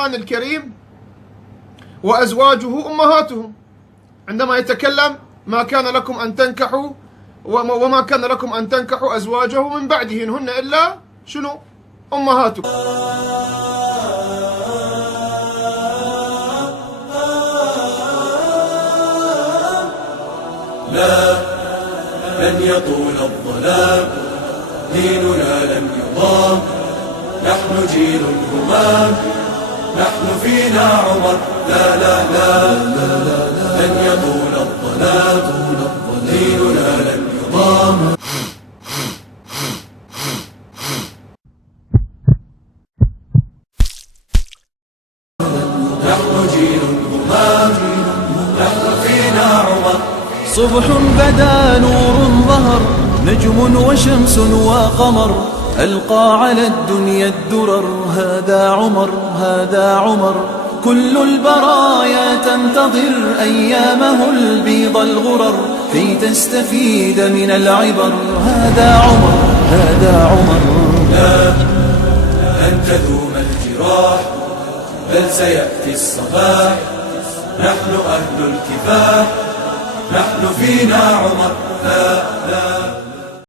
القرآن الكريم وأزواجه أمهاتهم، عندما يتكلم ما كان لكم أن تنكحوا وما كان لكم أن تنكحوا أزواجه من بعده إن هن إلا شنو؟ أمهاتكم. لا لن يطول الظلام، ديننا لن يضام، نحن جيل الهمام، نحن فينا عمر. لا لا لا لن يطول الظلام، ديننا لن يضام. نحن جيل الهمام، نحن فينا عمر. صبح بدا نور ظهر، نجم وشمس وقمر، ألقى على الدنيا الدرر. هذا عمر، هذا عمر، كل البرايا تنتظر أيامه البيض الغرر كي تستفيد من العبر. هذا عمر، هذا عمر. لا لن تذوم الجراح، بل سيأتي الصباح، نحن أهل الكفاح، نحن فينا عمر. لا لا